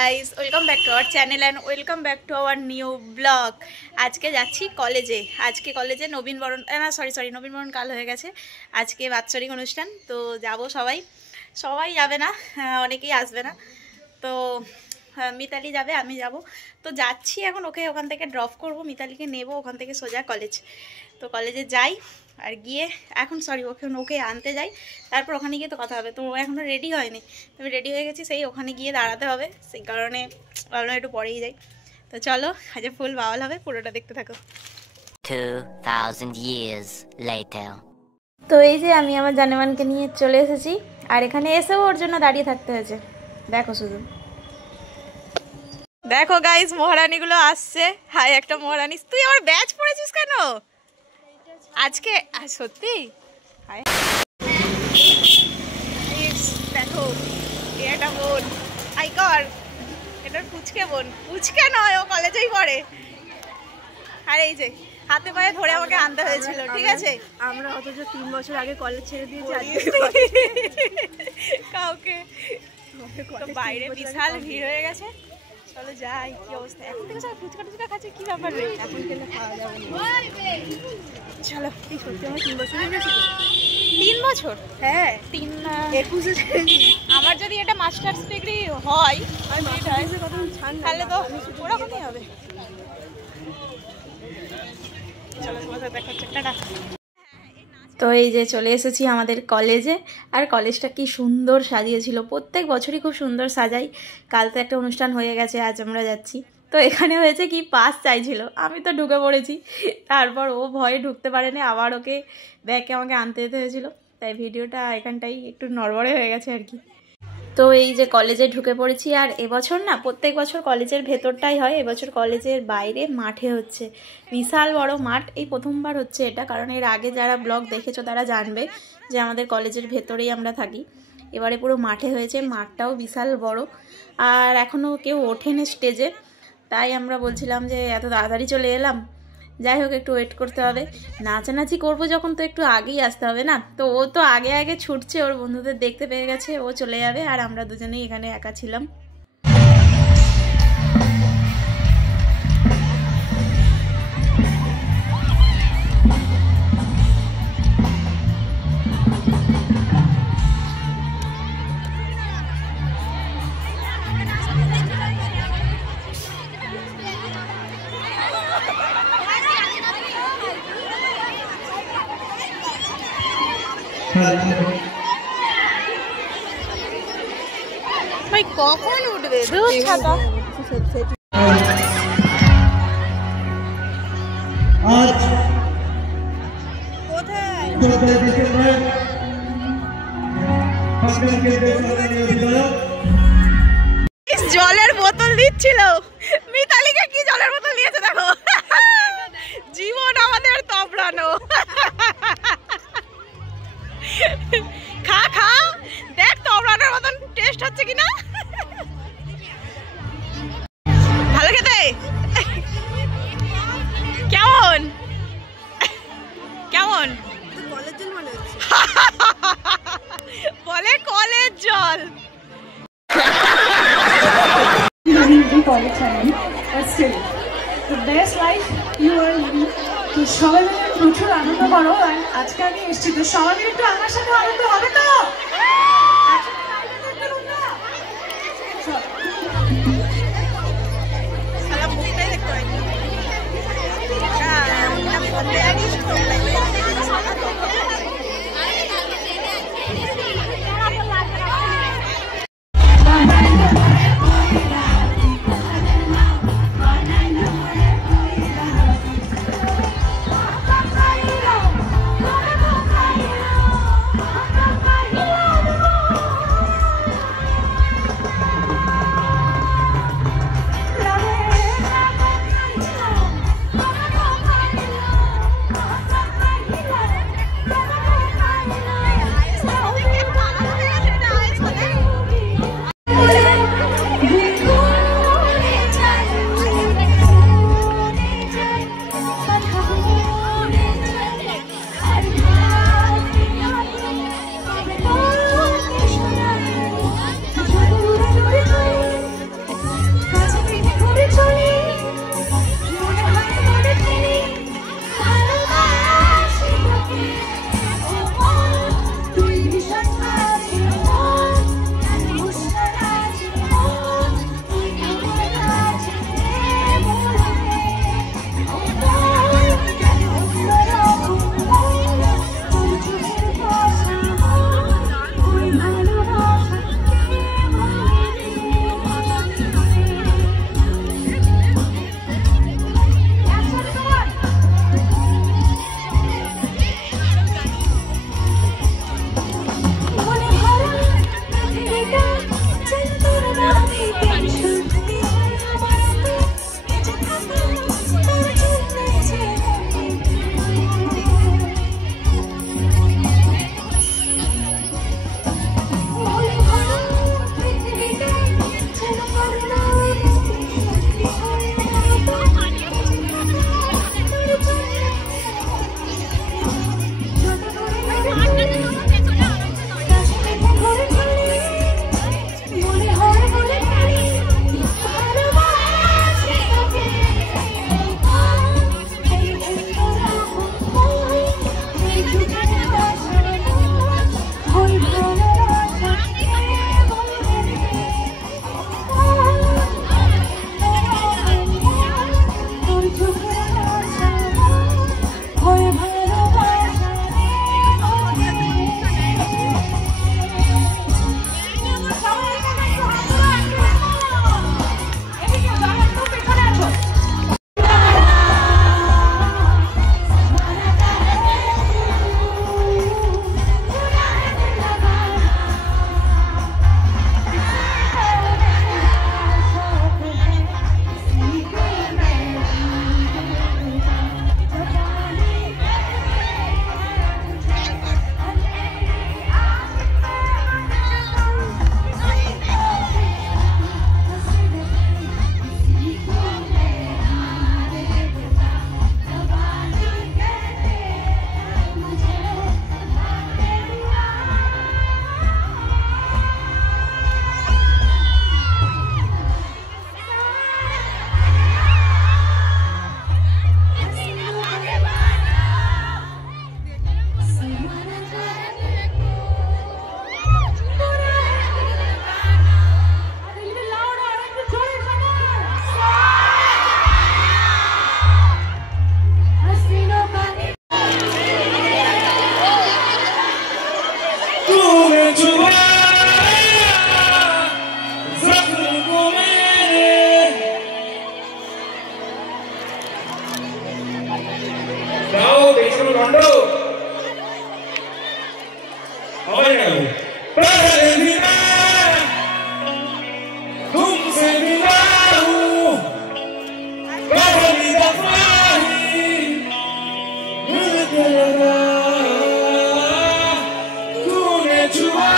Guys, welcome back to our channel and welcome back to our new blog. আজকে যাচ্ছি কলেজে। আজকে কলেজে নবীনবরণ, সরি নবীনবরণ কাল হয়ে গেছে। আজকে বাৎসরিক অনুষ্ঠান, তো যাব সবাই যাবে না, অনেকেই আসবে না। তো মিতালি যাবে, আমি যাব। তো যাচ্ছি এখন, ওকে ওখান থেকে ড্রপ করব, মিতালিকে নেব ওখান থেকে সোজা কলেজ। তো কলেজে যাই আর গিয়ে এখন ওকে আনতে যাই, তারপর ওখানে গিয়ে তো কথা হবে। তো এখনও রেডি হয়নি, তবে রেডি হয়ে গেছি, সেই ওখানে গিয়ে দাঁড়াতে হবে, সেই কারণে ভাবলাম একটু পরেই যাই। তো চলো, আজ ফুল বাওয়াল হবে, পুরোটা দেখতে থাকো। 2000 years later. তো এই যে আমি আমার জানেমানকে নিয়ে চলে এসেছি, আর এখানে এসেও ওর জন্য দাঁড়িয়ে থাকতে হয়েছে। দেখো শুধু, দেখো গাইস, মহারানীগুলো আসছে। হাই একটা মহারানী। তুই আমার ব্যাচ পড়েছিস কেন আজকে? সত্যি হাই, দেখো এটা বোন, আইকর এটার পুচকে বোন, পুচকে নয়, ও কলেজেই পড়ে। আর এই যে হাতে পায়ে ধরে আমাকে আনতে হয়েছিল, ঠিক আছে? আমরা অথচ 3 বছর আগে কলেজ ছেড়ে দিয়েছি কাউকে। তো বাইরে বিশাল ভিড় হয়ে গেছে, চলো যাই। কি অবস্থা এখন থেকে? সব ফুচকা টুচকা খাচ্ছে, কি ব্যাপার রে? এখন খেলে খাওয়া যাবে না। চলো। এই সত্যি আমার 3 বছর হয়ে গেছে। 3 বছর? হ্যাঁ, 21 আমার যদি এটা মাস্টার্স ডিগ্রি হয় তাহলে তো ওরকমই হবে। তো এই যে চলে এসেছি আমাদের কলেজে, আর কলেজটা কি সুন্দর সাজিয়েছিল। প্রত্যেক বছরই খুব সুন্দর সাজাই। কাল তো একটা অনুষ্ঠান হয়ে গেছে, আজ আমরা যাচ্ছি। তো এখানে হয়েছে কি, পাস চাইছিল, আমি তো ঢুকে পড়েছি। তারপর ও ভয়ে ঢুকতে পারেনি, আবার ওকে ব্যাগে আমাকে আনতে যেতে হয়েছিল। তাই ভিডিওটা এখানটাই একটু নড়বড়ে হয়ে গেছে আর কি। তো এই যে কলেজে ঢুকে পড়েছি, আর এবছর না, প্রত্যেক বছর কলেজের ভেতরটাই হয়, এবছর কলেজের বাইরে মাঠে হচ্ছে। বিশাল বড় মাঠ, এই প্রথমবার হচ্ছে এটা, কারণ এর আগে যারা ব্লগ দেখেছো তারা জানবে যে আমাদের কলেজের ভেতরেই আমরা থাকি। এবারে পুরো মাঠে হয়েছে, মাঠটাও বিশাল বড়, আর এখনও কেউ ওঠেনি স্টেজে। তাই আমরা বলছিলাম যে এত তাড়াতাড়ি চলে এলাম, যাই হোক একটু ওয়েট করতে হবে। নাচানাচি করবো যখন, তো একটু আগেই আসতে হবে না? তো ও তো আগে ছুটছে, ওর বন্ধুদের দেখতে পেয়ে গেছে, ও চলে যাবে, আর আমরা দুজনেই এখানে একা ছিলাম। ভাই কখন উঠবে? ছাতা জলের বোতল দিচ্ছিল, মিতালিকে কি জলের বোতল দিয়েছে দেখো। জীবন আমাদের তবড়ানো। খা খা, দেখ তবড়ানোর মতন টেস্ট হচ্ছে কিনা। ভালো খেতে? কেমন কেমন? কলেজ জল মনে হচ্ছে। বলে কলেজ জল। College time, but still, the best life you are living. তো সবাই মিলে প্রচুর আনন্দ করো, আর আজকে আমি এসেছি, তো সবাই মিলে একটু আমার সাথে আনন্দ হবে তো? कमांडो और पहले दिन तुमसे मिला हूँ पहली दफा ही मिल के लगा तूने छुआ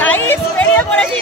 গাইস বেরিয়ে পড়েছি